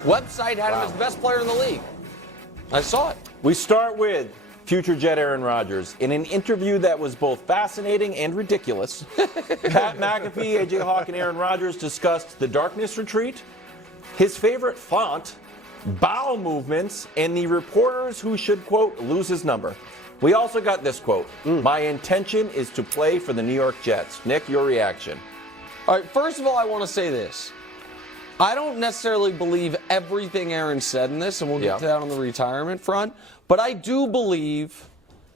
Website had him as the best player in the league. I saw it. We start with future Jet Aaron Rodgers. In an interview that was both fascinating and ridiculous, Pat McAfee, AJ Hawk, and Aaron Rodgers discussed the darkness retreat, his favorite font, bowel movements, and the reporters who should, quote, lose his number. We also got this quote, "My intention is to play for the New York Jets." Nick, your reaction? All right, first of all, I want to say this. I don't necessarily believe everything Aaron said in this, and we'll get to that on the retirement front, but I do believe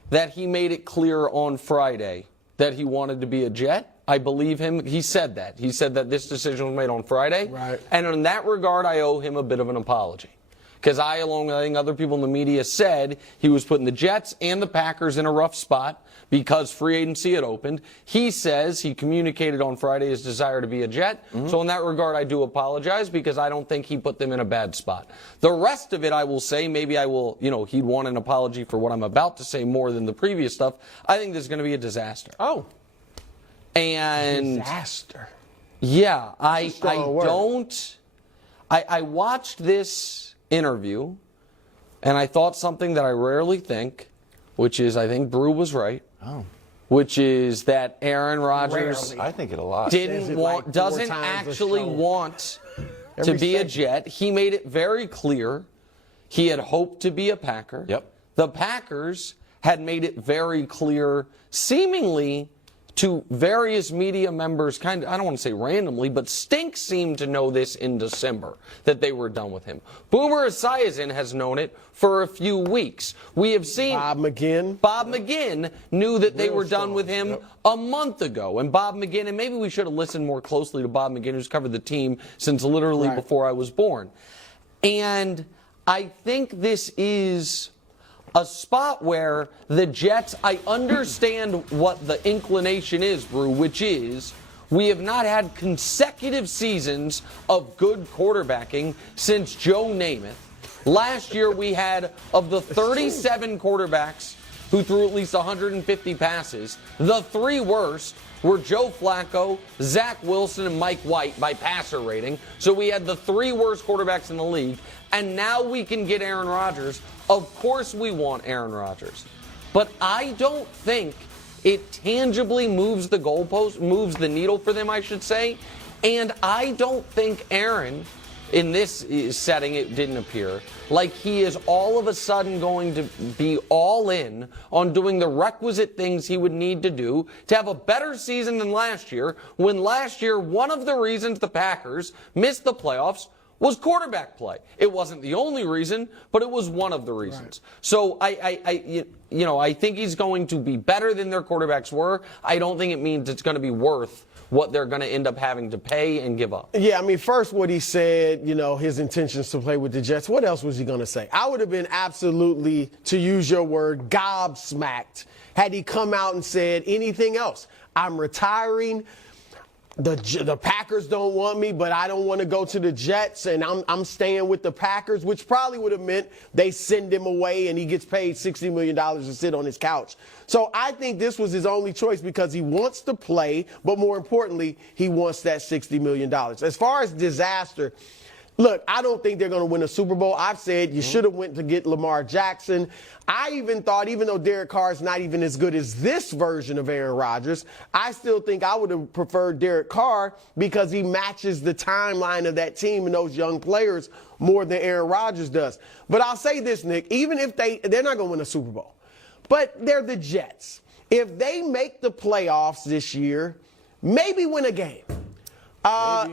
that he made it clear on Friday that he wanted to be a Jet. I believe him. He said that. He said that this decision was made on Friday. Right. And in that regard, I owe him a bit of an apology. Because I, along with I think other people in the media, said he was putting the Jets and the Packers in a rough spot because free agency had opened. He says he communicated on Friday his desire to be a Jet. So in that regard, I do apologize because I don't think he put them in a bad spot. The rest of it, I will say, maybe I will, he'd want an apology for what I'm about to say more than the previous stuff. I think this is going to be a disaster. Oh. And Disaster. yeah, I word. don't. I watched this interview, and I thought something that I rarely think, which is I think Brew was right. Oh. Which is that Aaron Rodgers Rarely. I think it a lot. doesn't actually want to be a Jet. He made it very clear he had hoped to be a Packer. Yep. The Packers had made it very clear, seemingly to various media members, I don't want to say randomly, but Stink seemed to know this in December, that they were done with him. Boomer Esiason has known it for a few weeks. We have seen Bob McGinn knew that they were done with him a month ago. And Bob McGinn, and maybe we should have listened more closely to Bob McGinn, who's covered the team since literally before I was born. And I think this is a spot where the Jets, I understand what the inclination is, Brew, which is we have not had consecutive seasons of good quarterbacking since Joe Namath. Last year we had, of the 37 quarterbacks who threw at least 150 passes, the three worst were Joe Flacco, Zach Wilson, and Mike White by passer rating. So we had the three worst quarterbacks in the league, and now we can get Aaron Rodgers. Of course we want Aaron Rodgers. But I don't think it tangibly moves the goalpost, moves the needle for them, I should say. And I don't think Aaron, in this setting, it didn't appear, like he is all of a sudden going to be all in on doing the requisite things he would need to do to have a better season than last year, when last year one of the reasons the Packers missed the playoffs was quarterback play. It wasn't the only reason, but it was one of the reasons. Right. So I think he's going to be better than their quarterbacks were. I don't think it means it's going to be worth what they're going to end up having to pay and give up. Yeah, I mean, first what he said, his intentions to play with the Jets. What else was he going to say? I would have been absolutely, to use your word, gobsmacked had he come out and said anything else. I'm retiring. The Packers don't want me, but I don't want to go to the Jets, and I'm staying with the Packers, which probably would have meant they send him away and he gets paid $60 million to sit on his couch. So I think this was his only choice because he wants to play, but more importantly, he wants that $60 million. As far as disaster, look, I don't think they're going to win a Super Bowl. I've said you should have went to get Lamar Jackson. I even thought, even though Derek Carr is not even as good as this version of Aaron Rodgers, I still think I would have preferred Derek Carr because he matches the timeline of that team and those young players more than Aaron Rodgers does. But I'll say this, Nick, even if they're not going to win a Super Bowl, but they're the Jets. If they make the playoffs this year, maybe win a game. I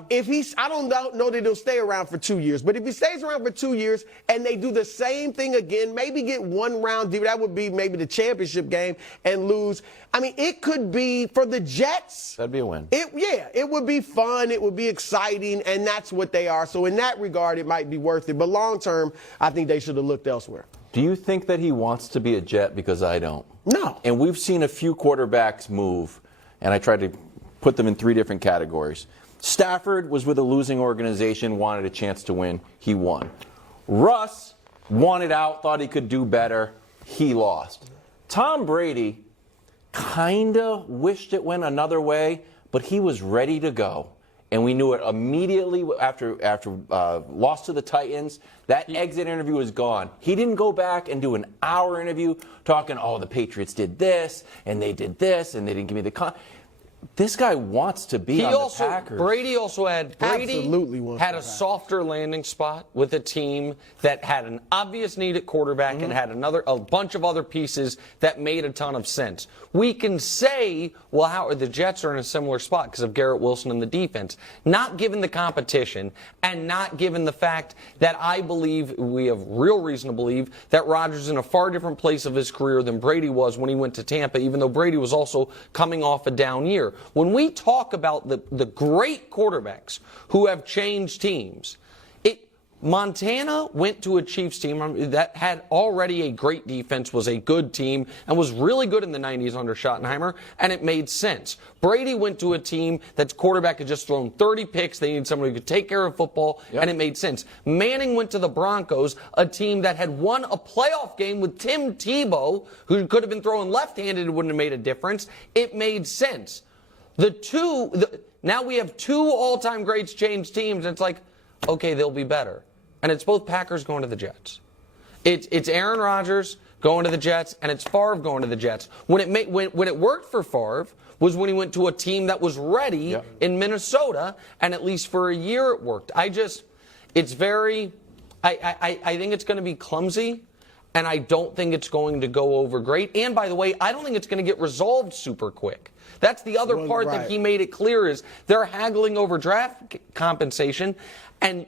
don't know that he'll stay around for 2 years, but if he stays around for 2 years and they do the same thing again, maybe get one round, that would be maybe the championship game, and lose. I mean, it could be for the Jets. That'd be a win. It would be fun. It would be exciting, and that's what they are. So in that regard, it might be worth it. But long term, I think they should have looked elsewhere. Do you think that he wants to be a Jet? Because I don't. No. And we've seen a few quarterbacks move, and I tried to put them in three different categories. Stafford was with a losing organization, wanted a chance to win. He won. Russ wanted out, thought he could do better. He lost. Tom Brady kind of wished it went another way, but he was ready to go. and we knew it immediately after loss to the Titans. That exit interview was gone. He didn't go back and do an hour interview talking, oh, the Patriots did this, and they did this, and they didn't give me the This guy wants to be on the Packers. Brady also had a softer landing spot with a team that had an obvious need at quarterback and had a bunch of other pieces that made a ton of sense. We can say, well, how the Jets are in a similar spot because of Garrett Wilson and the defense. Not given the competition and not given the fact that I believe, we have real reason to believe, that Rodgers is in a far different place of his career than Brady was when he went to Tampa, even though Brady was also coming off a down year. When we talk about the great quarterbacks who have changed teams, Montana went to a Chiefs team that had already a great defense, was a good team, and was really good in the 90s under Schottenheimer, and it made sense. Brady went to a team that's quarterback had just thrown 30 picks. They needed someone who could take care of football, and it made sense. Manning went to the Broncos, a team that had won a playoff game with Tim Tebow, who could have been throwing left-handed and wouldn't have made a difference. It made sense. Now we have two all-time greats change teams, and it's like, okay, they'll be better. And it's both Packers going to the Jets. It's Aaron Rodgers going to the Jets, and it's Favre going to the Jets. When it worked for Favre was when he went to a team that was ready in Minnesota, and at least for a year it worked. I think it's going to be clumsy, and I don't think it's going to go over great. And by the way, I don't think it's going to get resolved super quick. That's the other part that he made it clear is they're haggling over draft compensation. And,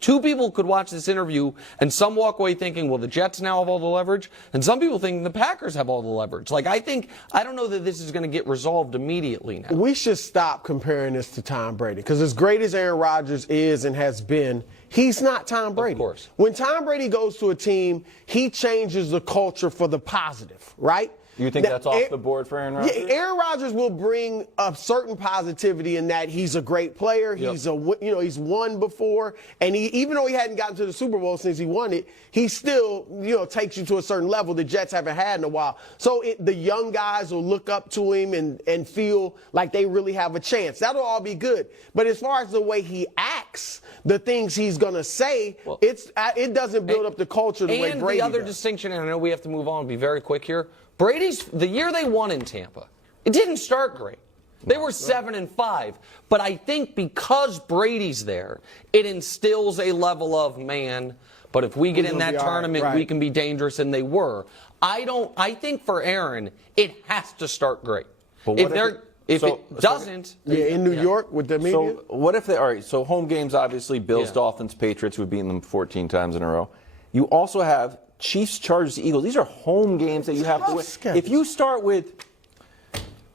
two people could watch this interview and some walk away thinking, well, the Jets now have all the leverage. And some people think the Packers have all the leverage. I don't know that this is going to get resolved immediately now. We should stop comparing this to Tom Brady because as great as Aaron Rodgers is and has been, he's not Tom Brady. Of course. When Tom Brady goes to a team, he changes the culture for the positive, right? You think that's off the board for Aaron Rodgers? Yeah, Aaron Rodgers will bring a certain positivity in that he's a great player. He's he's won before, and even though he hadn't gotten to the Super Bowl since he won it, he still takes you to a certain level the Jets haven't had in a while. So the young guys will look up to him and feel like they really have a chance. That'll all be good. But as far as the way he acts, the things he's gonna say, it doesn't build up the culture the way Brady does. And the other distinction, and I know we have to move on and be very quick here. The year they won in Tampa, it didn't start great. They were 7-5. But I think because Brady's there, it instills a level of, man, but if we get in that tournament, we can be dangerous, and they were. I think for Aaron, it has to start great. If it doesn't. In New York with the media? So what if all right, so home games, obviously, Bills, Dolphins, Patriots, we've beaten them 14 times in a row. You also have Chiefs, Chargers, Eagles. These are home games that you have to win. If you start with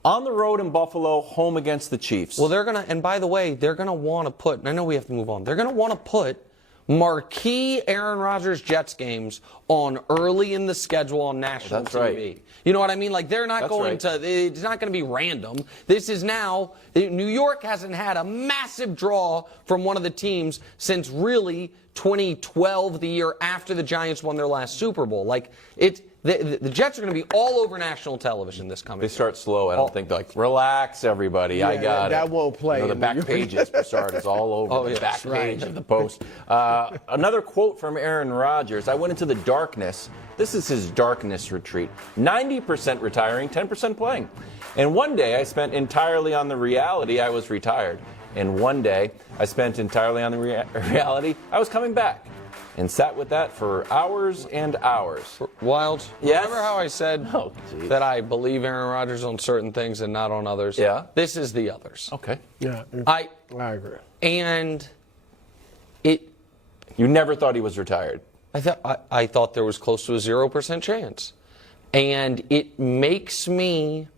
on the road in Buffalo, home against the Chiefs. Well, and by the way, they're going to want to put, and I know we have to move on, they're going to want to put marquee Aaron Rodgers Jets games on early in the schedule on national TV. Right. You know what I mean? They're not it's not going to be random. This is now, New York hasn't had a massive draw from one of the teams since really 2012, the year after the Giants won their last Super Bowl. The Jets are going to be all over national television this coming year. They start slow. I don't think relax, everybody. I got it. That won't play. The back pages for starters all over the back page of the Post. Another quote from Aaron Rodgers. I went into the darkness. This is his darkness retreat. 90% retiring, 10% playing. And one day I spent entirely on the reality I was retired. And one day I spent entirely on the reality I was coming back. And sat with that for hours and hours. Wild. Yes. Remember how I said that I believe Aaron Rodgers on certain things and not on others? Yeah. This is the others. Okay. Yeah. I agree. And you never thought he was retired? I thought there was close to a 0% chance. And it makes me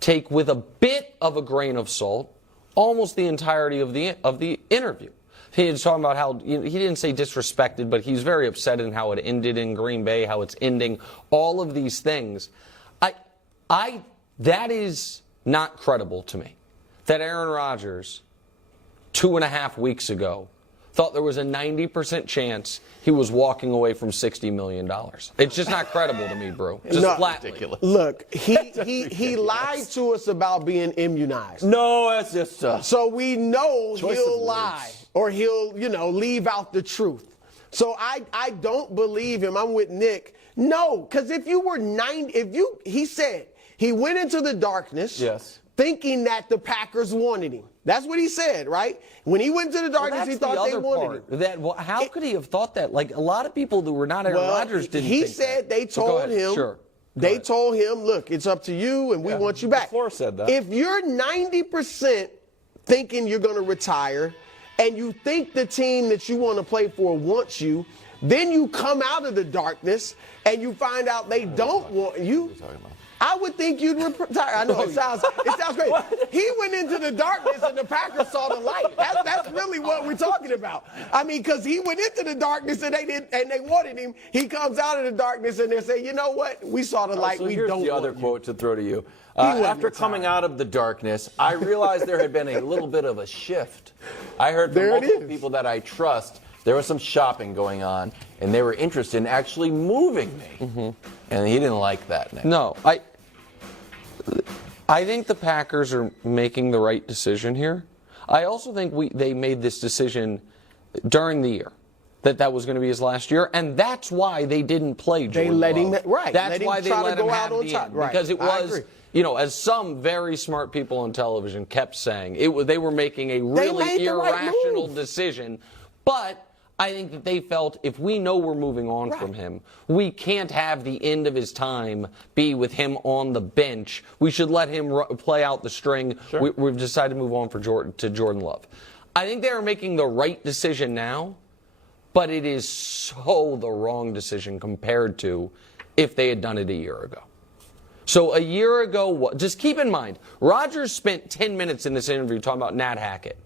take with a bit of a grain of salt almost the entirety of the interview. He was talking about how he didn't say disrespected, but he's very upset in how it ended in Green Bay, how it's ending, all of these things. That is not credible to me. That Aaron Rodgers, 2.5 weeks ago, thought there was a 90% chance he was walking away from $60 million. It's just not credible to me, bro. Just flatly. Ridiculous. Look, he lied to us about being immunized. No, that's just So we know Choice he'll of lie words. or he'll, leave out the truth. So I don't believe him. I'm with Nick. No, because if you were he said he went into the darkness. Yes. Thinking that the Packers wanted him. That's what he said, right? When he went to the darkness, he thought they wanted him. How could he have thought that? Like, a lot of people that were not Aaron Rodgers didn't he think said that. they told him. Sure. They told him, look, it's up to you, and we want you back. Before said that. If you're 90% thinking you're going to retire, and you think the team that you want to play for wants you, then you come out of the darkness and you find out they don't want you. I would think you'd retire. I know it sounds great. He went into the darkness and the Packers saw the light. That's really what we're talking about. I mean, because he went into the darkness and they wanted him. He comes out of the darkness and they say, you know what? We saw the light. So we here's don't the want other you. quote to throw to you. wasn't After coming out of the darkness, I realized there had been a little bit of a shift. I heard from There it multiple is. people that I trust there was some shopping going on, and they were interested in actually moving me. Mm-hmm. And he didn't like that, Nick. No, I think the Packers are making the right decision here. I also think they made this decision during the year that was going to be his last year, and that's why they didn't play Jordan They let him Love. right. That's let him why they try let to him go have out on the top. end, Right. because it I was, agree. as some very smart people on television kept saying, they were making a made really the right irrational move. decision, but I think that they felt if we know we're moving on from him, we can't have the end of his time be with him on the bench. We should let him play out the string. Sure. We've decided to move on to Jordan Love. I think they are making the right decision now, but it is so the wrong decision compared to if they had done it a year ago. So a year ago, just keep in mind, Rodgers spent 10 minutes in this interview talking about Nat Hackett.